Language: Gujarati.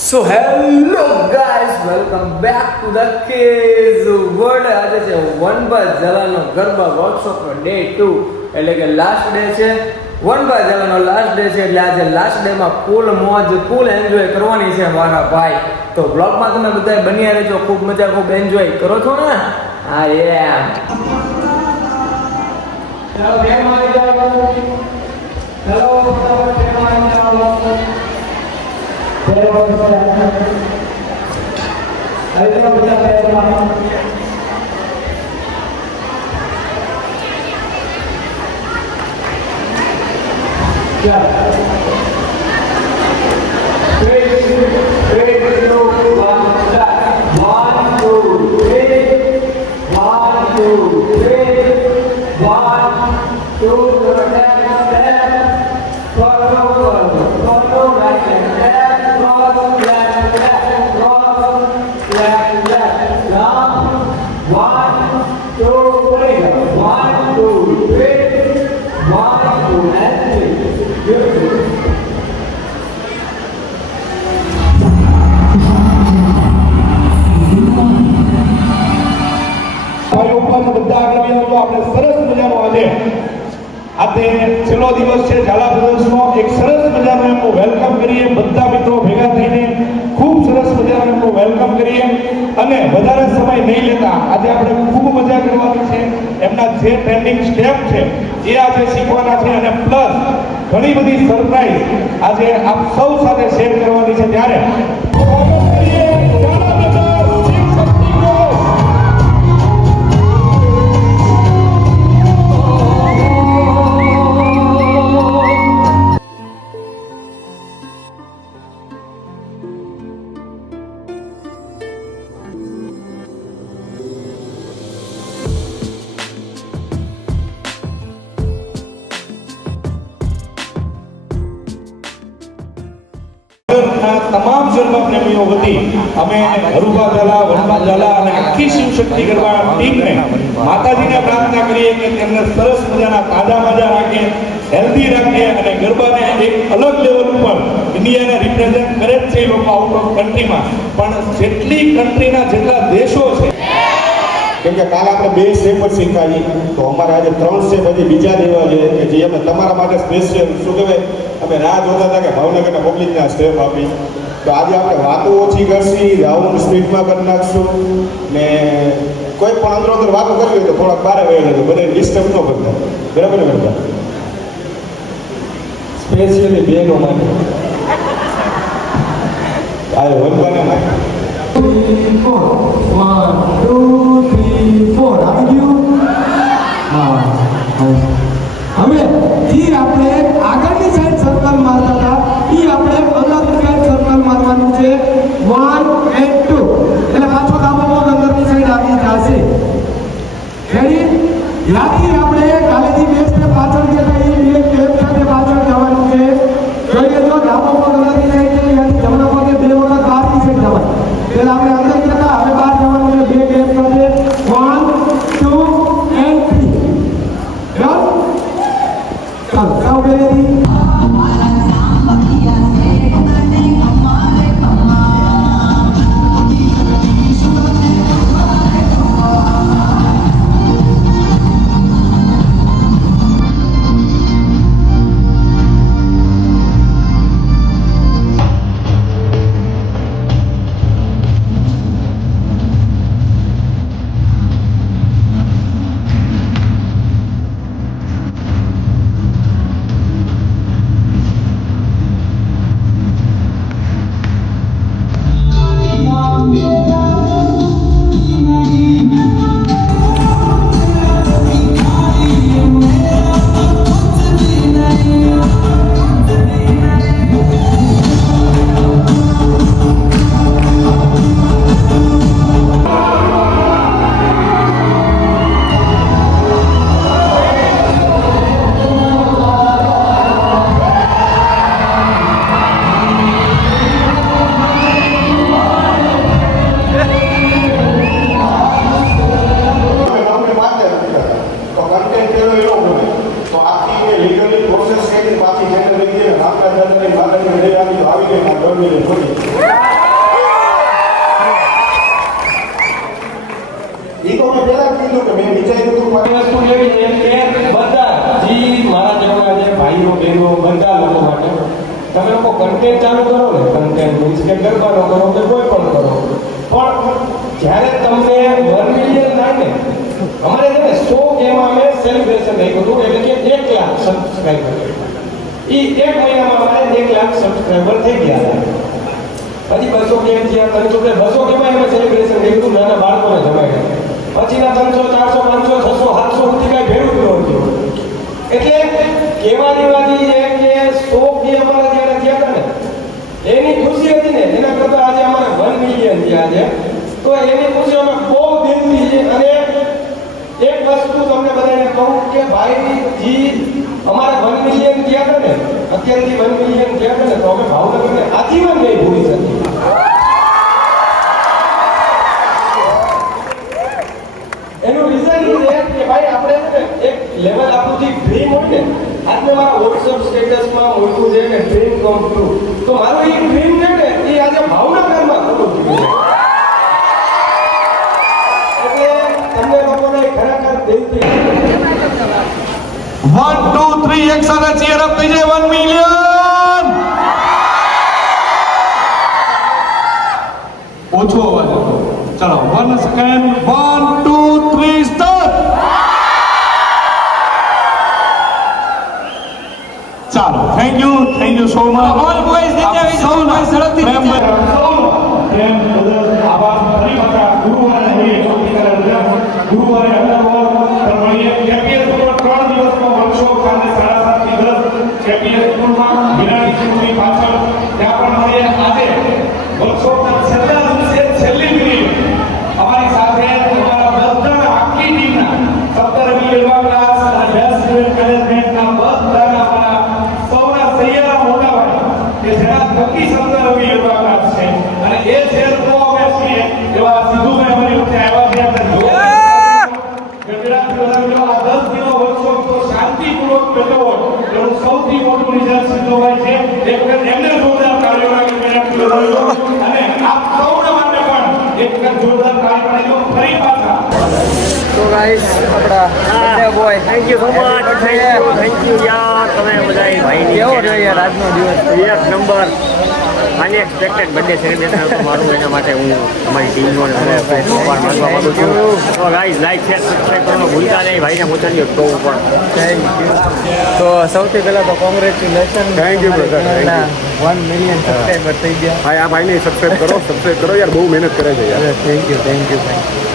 So hello guys, welcome back to the Kaz world. આજે છે વનબા ઝાલાનો ગરબા વર્કશોપનો ડે 2, એટલે કે લાસ્ટ ડે છે. વનબા ઝાલાનો લાસ્ટ ડે છે, એટલે આજે લાસ્ટ ડેમાં ફૂલ મોજ, ફૂલ એન્જોય કરવાની છે મારા ભાઈ. તો બ્લોગમાં તમે બધા બન્યા રહેજો, ખૂબ મજા, ખૂબ એન્જોય કરો છો ને? હા એમ. ચાલો બેમાં આવી જાઓ. ચાલો બેમાં આવી જાઓ. આપણે સરસ મજાનો આજે છેલ્લો દિવસ છે ઝાલા બ્રધર્સનો. એક સરસ મજાનું એમનું વેલકમ કરીએ, બધા મિત્રો ભેગા થઈને ખૂબ સરસ મજાનું એમનું વેલકમ કરીએ. અને વધારે સમય નહીં લેતા આજે આપણે ખૂબ મજા કરવાની છે. એમના જે ટ્રેન્ડિંગ સ્ટેપ છે એ આજે શીખવાના છે, અને પ્લસ ઘણી બધી સરપ્રાઈઝ આજે આપ સૌ સાથે શેર કરવાની છે. ત્યારે તમામ ગરબા પ્રેમીઓ વતી અમે હરુભા ઝાલા, વનબા ઝાલા અને આખી શિવશક્તિ ગરબા ટીમને માતાજીને પ્રાર્થના કરીએ કે તેમને સરસ મજાના તાજા માજા રાખે, હેલ્ધી રાખે, અને ગરબાને એક અલગ લેવલ ઉપર ઇન્ડિયાને રિપ્રેઝેન્ટ કરે જ છે એ લોકો આઉટ ઓફ કન્ટ્રીમાં. પણ જેટલી કન્ટ્રીના જેટલા દેશો છે, કેમ કે કાલે આપણે 2 સ્ટેપ જ શીખાઈ, તો અમારે આજે 3 સ્ટેપ હજી બીજા દેવા છે કે જે અમે તમારા માટે સ્પેશિયલ શું કહેવાય, અમે રાહ જોતા હતા કે ભાવનગરના પબ્લિકના સ્ટેપ આપી. તો આજે આપણે વાતો ઓછી કરશી, રાઉન્ડ સ્પીડમાં કરી નાખશું, ને કોઈ પણ અંદરો અંદર વાતો કરવી હોય તો થોડાક બારે વહી તો બધે ડિસ્ટર્બ ન કરતા. બરાબર ને બધા? સ્પેશિયલી બેનો માટે આ વનબાને માટે 1 2 3 4 આવી ગયું. હા, હવે ઈ આપણે આગળની સાઈડ સર્કલ મારતા હતા, ઈ આપણે અલગ સાઈડ સર્કલ મારવાનું છે. 1 and 2 એટલે પાછો ડાબો પગ અંદરની સાઈડ આવી જશે. રેડી? યાદી આપણે કાલેથી બે સ્ટેપ પાછળ ગયા હતા, એ બે સ્ટેપ સાથે પાછળ જવાનું છે. જોઈએ તો ડાબો પગ અંદરની સાઈડ છે, યાદી જમણા પગે 2 વખત બહારની સાઈડ જવાનું. પેલા આપણે અંદર ગયા હતા, હવે બહાર જવાનું છે. 2 ગેપ સાથે 1 2 and 3. ડન? ચાલો સાવ બેરી કન્ટેન્ટ ચાલુ કરો ને કન્ટેન્ટ મીન્સ કે ગરબાનો કરો કે કોઈ પણ કરો પણ જ્યારે તમને 1 મિલિયન થાય ને અમારે છે ને 100 ગેમમાં અમે સેલિબ્રેશન રાખ્યું હતું એટલે કે 1 લાખ સબસ્ક્રાઈબર એ 1 મહિનામાં અમારે 1 લાખ સબસ્ક્રાઈબર થઈ ગયા હતા પછી 200 ગેમ થયા 300 ગેમમાં અમે સેલિબ્રેશન રાખ્યું નાના બાળકોને જમાડ્યા પછીના 300 400 500 600 700 સુધી કાંઈ ભેળું જ નહોતું એટલે કહેવાની વાત એ છે કે 100 ગેમ અમારા જ્યારે થયા હતા ને એની ખુશી હતી ને એના કરતાં આજે અમારે 1 મિલિયન થયા છે તો એની ખુશી અમે બહુ દિલથી છે અને એક વસ્તુ તમને બધાને કહું કે ભાઈ જી અમારા 1 મિલિયન થયા હતા ને અત્યારથી 1 મિલિયન થયા હતા ને તો અમે ભાવનગરને આજીવન નહીં ભૂલી શકીએ એનું રીઝન એ છે કે ભાઈ આપણે છે ને એક લેવલ આપણું જે ડ્રીમ હોય ને આજને મારા વોટ્સએપ સ્ટેટસમાં મૂક્યું છે કે ડ્રીમ કમ ટ્રુ તો મારું એ ડ્રીમ છે ને એ આજે ભાવનગરમાં પૂરું થયું છે એટલે તમને લોકોને ખરેખર દિલથી 1 2 3 એક્શન ચીયર અપ થઈ જાય 1 મિલિયન ઓછો અવાજ હતો ચલો 1 સેકન્ડ 1 2 3 સ્ટાર્ટ ચાલો thank you so much all boys નીચે આવી જાઓ ભાઈ સડકથી નીચે પ્રેમ બદલ આભાર ફરી પાછા ગુરુવારે મળીએ ગુરુવારે અમદાવાદ મળીએ કેપીએસ ઉપર 3 દિવસનો વર્કશોપ સાંજે 7:30 થી 10 કેપીએસ સ્કૂલમાં વિરાણી સ્કૂલની પાછળ ત્યાં પણ મળીએ આજે વર્કશોપના છેલ્લા દિવસે છેલ્લી મિનિટ અમારી સાથે અમારા બધા આખી ટીમના 17 યોગા ક્લાસ અને 10 સ્ટુડન્ટ મેનેજમેન્ટના બધા અમારા સૌના સૈયારા મોટા ભાઈ કે જેના થકી 17 યોગા ક્લાસ છે અને એ છે તો અમે છીએ એવા સિદ્ધુભાઈ અમારી વચ્ચે આવ્યા છે આપણે આ 10 દિનો વર્કશોપ તો શાંતિપૂર્વક બેઠો હોય એનું સૌથી મોટું રિઝલ્ટ સિદ્ધુભાઈ છે એક વખત એમને જોરદાર તાળીઓ અને આપ સૌના માટે પણ એક વખત જોરદાર તાળી પાડી દો ફરી પાછા તો ગાઈસ આપણા birthday boy thank you so much thank you યાર તમે બધા ભાઈ કેવો રહ્યો યાર આજનો દિવસ એક નંબર અનએક્સપેક્ટેડ બર્થડે સેલિબ્રેશન હતું મારું એના માટે હું અમારી ટીમનો અને આભાર માનવા માંગુ છું તો ગાઈઝ લાઈક શેર સબસ્ક્રાઈબ કરવાનું ભૂલતા નહીં ભાઈને પહોંચાડ્યો તો પણ થેન્ક યુ તો સૌથી પહેલા તો congratulation Thank you, brother. Thank you. 1 million subscriber થઈ ગયા ભાઈ આ ભાઈને સબસ્ક્રાઇબ કરો યાર બહુ મહેનત કરે છે યાર થેન્ક યુ ભાઈ